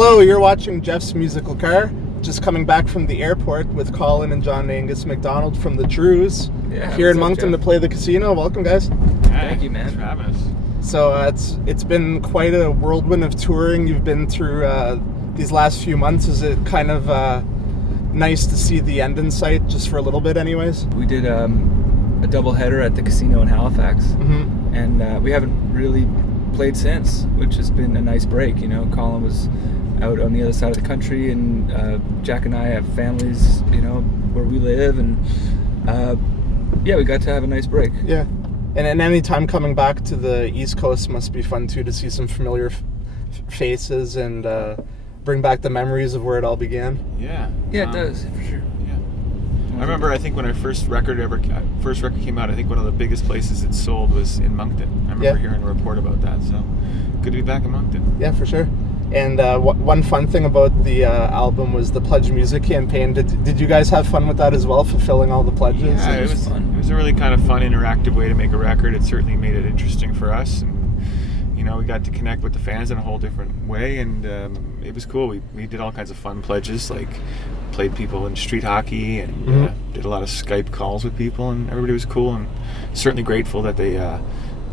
Hello, you're watching Jeff's Musical Car. Just coming back from the airport with Colin and John Angus McDonald from the Trews here in Moncton to play the casino. Welcome, guys. Thank you, man. Thanks for having us. So it's been quite a whirlwind of touring you've been through these last few months. Is it kind of nice to see the end in sight, just for a little bit anyways? We did a double header at the casino in Halifax, and we haven't really played since, which has been a nice break. You know, Colin was out on the other side of the country, and Jack and I have families, you know, where we live, and we got to have a nice break. Yeah. And any time coming back to the East Coast must be fun too, to see some familiar faces and bring back the memories of where it all began. Yeah. Yeah, it does, for sure. I remember, I think when our first record came out, I think one of the biggest places it sold was in Moncton. I remember hearing a report about that, so good to be back in Moncton. Yeah, for sure. And one fun thing about the album was the Pledge Music campaign. Did you guys have fun with that as well, fulfilling all the pledges? Yeah, it was fun. It was a really kind of fun, interactive way to make a record. It certainly made it interesting for us, and you know, we got to connect with the fans in a whole different way, and it was cool. We did all kinds of fun pledges, like played people in street hockey, and did a lot of Skype calls with people, and everybody was cool, and certainly grateful that they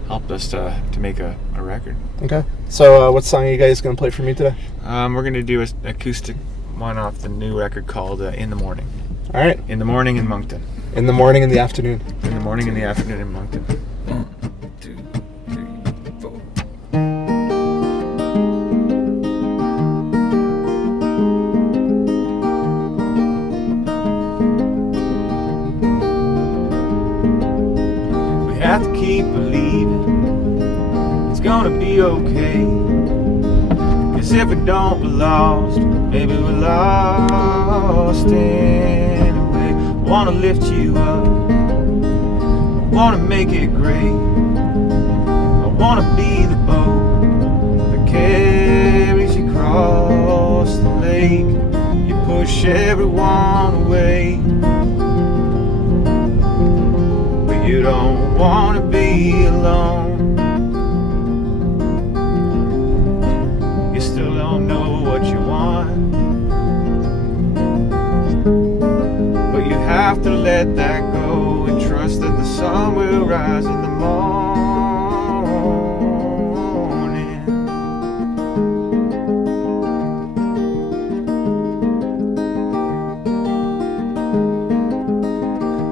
helped us to make a record. Okay. So what song are you guys going to play for me today? We're going to do an acoustic one off the new record called In the Morning. All right. In the Morning in Moncton. In the morning and the afternoon. In the morning and the afternoon in Moncton. 1, 2, 3, 4. We have to keep believing it's gonna be okay. 'Cause if we don't, we're lost. Maybe we're lost anyway. Wanna lift you up, wanna make it great. I wanna be the boat that carries you across the lake. You push everyone away, but you don't wanna be alone. You still don't know what you want, but you have to let that go and trust that the sun will rise in the morning.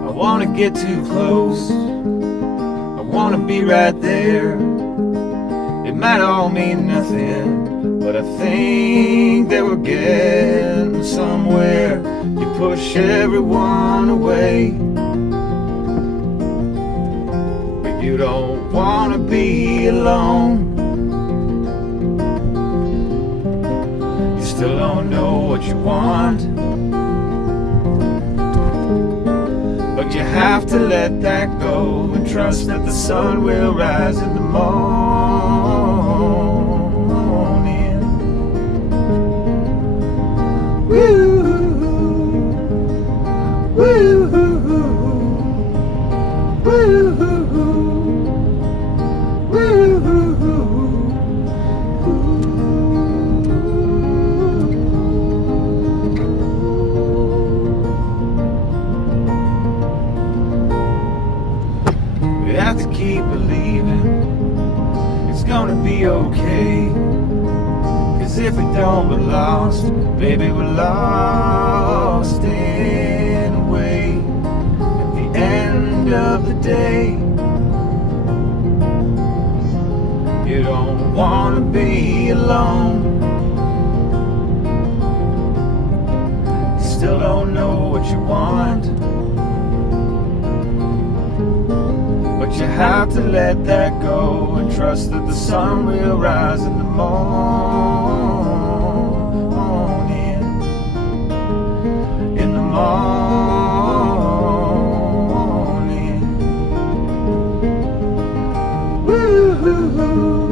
I wanna get too close, I wanna be right there. It might all mean nothing, but I think that we're getting somewhere. You push everyone away, but you don't wanna be alone. You still don't know what you want, but you have to let that go and trust that the sun will rise in the morning. Woo, woo, woo, we have to keep believing it's gonna be okay. 'Cause if we don't, we're lost. Baby, we're lost anyway. At the end of the day, you don't wanna be alone. You still don't know what you want, but you have to let that go and trust that the sun will rise in the morning. In the morning. Woo-hoo-hoo.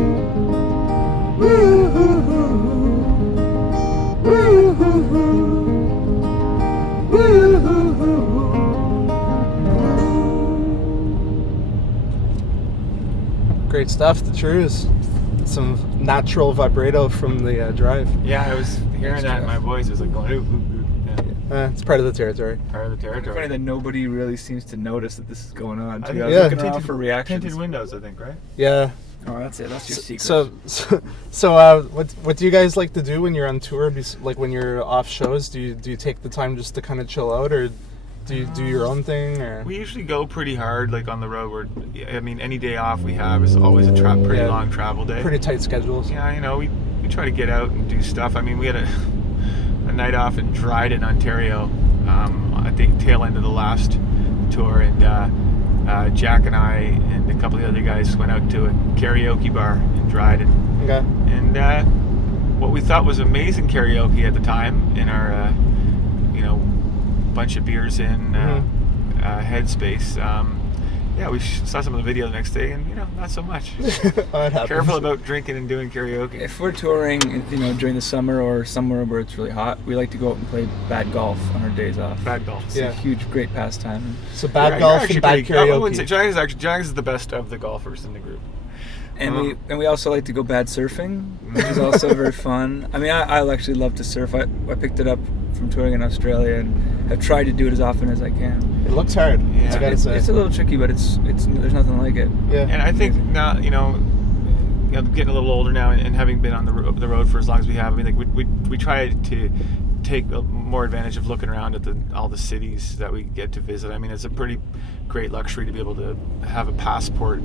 Woo-hoo-hoo. Woo-hoo-hoo. Woo-hoo-hoo. Great stuff, the Trews. some natural vibrato from the drive. Yeah, I was hearing that in my voice. It was like going, ooh, ooh, ooh. Yeah. It's part of the territory. Part of the It's territory. funny that nobody really seems to notice that this is going on. Too. I was Yeah. looking around for reactions. Tinted windows, I think, right? Yeah. Oh, that's it. That's your secret. So, what do you guys like to do when you're on tour? Like when you're off shows, do you take the time just to kind of chill out, or do you do your own thing? Or We usually go pretty hard, like on the road. I mean, any day off we have is always a pretty long travel day. pretty tight schedules? Yeah, you know, we try to get out and do stuff. I mean, we had a night off in Dryden, Ontario, at the tail end of the last tour, and Jack and I and a couple of the other guys went out to a karaoke bar in Dryden. Okay. And what we thought was amazing karaoke at the time, in our bunch of beers in headspace. Yeah, we saw some of the video the next day, and not so much. Oh, it happens. Careful about drinking and doing karaoke. If we're touring, during the summer or somewhere where it's really hot, we like to go out and play bad golf on our days off. Bad golf. It's a huge, great pastime. So bad golf and bad karaoke. I wouldn't say Jags is the best of the golfers in the group. And we also like to go bad surfing, which is also very fun. I mean, I actually love to surf. I picked it up from touring in Australia and have tried to do it as often as I can. It looks hard. Yeah. I gotta say. It's a little tricky, but it's there's nothing like it. Yeah. And I think now, getting a little older now and having been on the road for as long as we have, I mean, like we try to take more advantage of looking around at all the cities that we get to visit. I mean, it's a pretty great luxury to be able to have a passport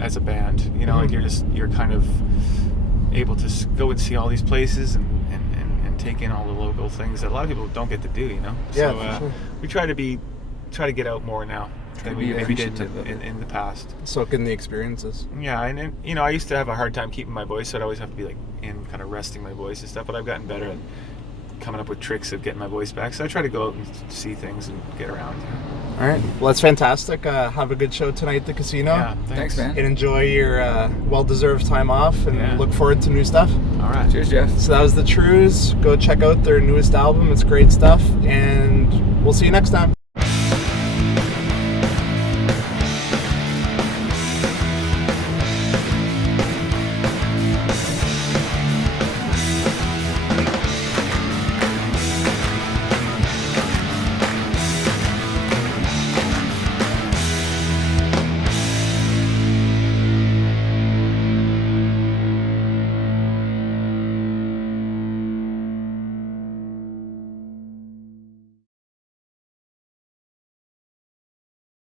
as a band. Like you're kind of able to go and see all these places and take in all the local things that a lot of people don't get to do. Yeah, So for sure. we try to get out more now than we maybe did in the past. Soak in the experiences. Yeah, and I used to have a hard time keeping my voice, so I'd always have to be like in kind of resting my voice and stuff, but I've gotten better at coming up with tricks of getting my voice back. So I try to go out and see things and get around. All right. Well, that's fantastic. Have a good show tonight at the casino. Yeah, Thanks, man. And enjoy your well-deserved time off, and look forward to new stuff. All right. Cheers, Jeff. So that was the Trews. Go check out their newest album. It's great stuff, and we'll see you next time.